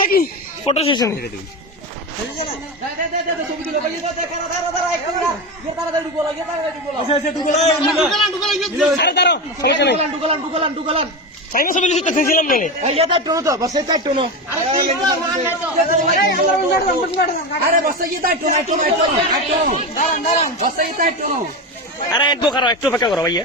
থাকি। Photo session চেয়েছিলাম নেই আরে একটু খারাপ একটু অপেক্ষা করো ভাইয়া।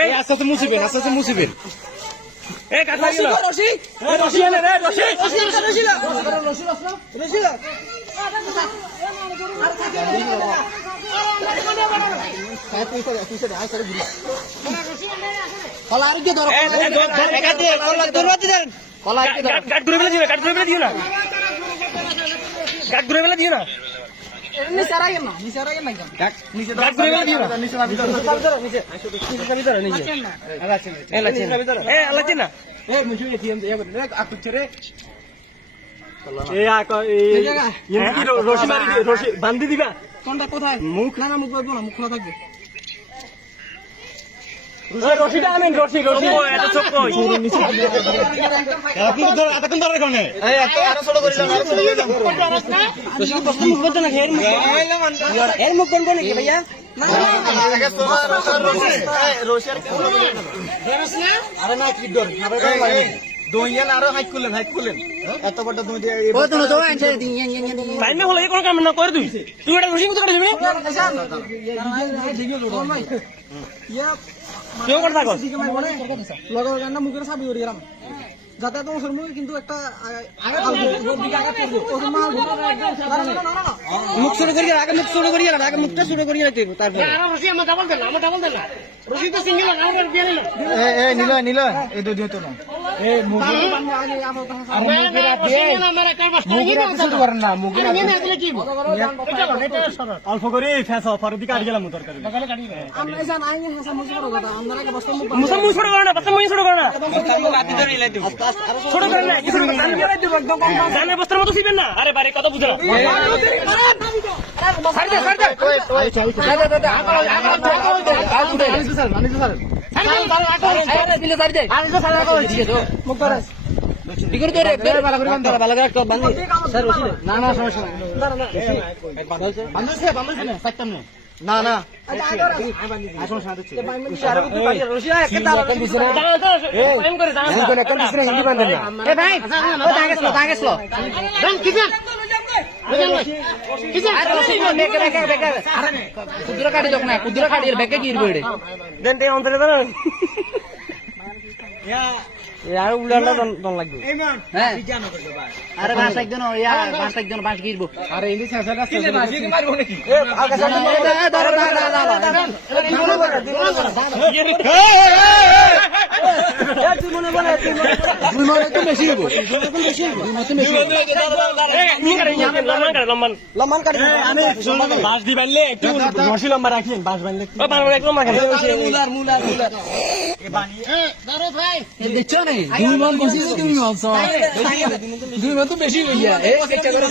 এই আস্তে আস্তে মুছিবেন আস্তে আস্তে মুছিবেন। এ কাটা গেল রশি রশি এনে রে রশি ঘুরে বেলা দিও না গাট ঘুরে বেলা দিও না। গাট ঘুরে বেলা দিও না। রশি মারি রশি বান্ধি দিবা? মুখ না না মুখ বাঁধবো না মুখ খোলা থাকবে। রশিটা আনেন রশি রশি এত চোখ কই আপনি ধর এতক্ষণ ধরে কারণে মুখ বাঁধতে নাকি এর মুখ এর মুখ বন্ধ নাকি ভাইয়া আরে না কি ডর দইয়ান আরও হাইট করলেন হাইট করলেন এত বড় দই দিয়ে ও তো তো আনছে দিন ইয়ান ইয়ান ইয়ান টাইম হলে কোনো কাম না করে তুই তুই এটা রশি কোথায় দিবি কেউ করে থাকো লগর গান্না মুখের চাবি করে গেলাম যাতে তোমার শরীর কিন্তু একটা মুখ শুরু করি আগে মুখ শুরু করি আগে মুখটা শুরু করি তারপরে এই নিল নিল এই দই দিও না অল্প করে ফেস অফার দিকে আড়ি গেলাম তরকারি আমরা জান আইন হাসা মুখ করো কথা বস্তা না না হিন্দি বান্ধেন কাটি যখন কুদুরা কাটি বেকে কি তে অন্তরে দাঁড়ান আর উলান্ডা দন লাগবে হ্যাঁ আরে একজন ইয়া বাস একজন বাস গিরবো আরে ইন্দি শেষে রাস্তা মনে বাস দি বানলে একটু রশি লম্বা রাখেন বাস বানলে এক লম্বা খালি মুলার মুলার মুলার দুই মান তুমি মানছ তো বেশি হইয়া এ চেষ্টা করে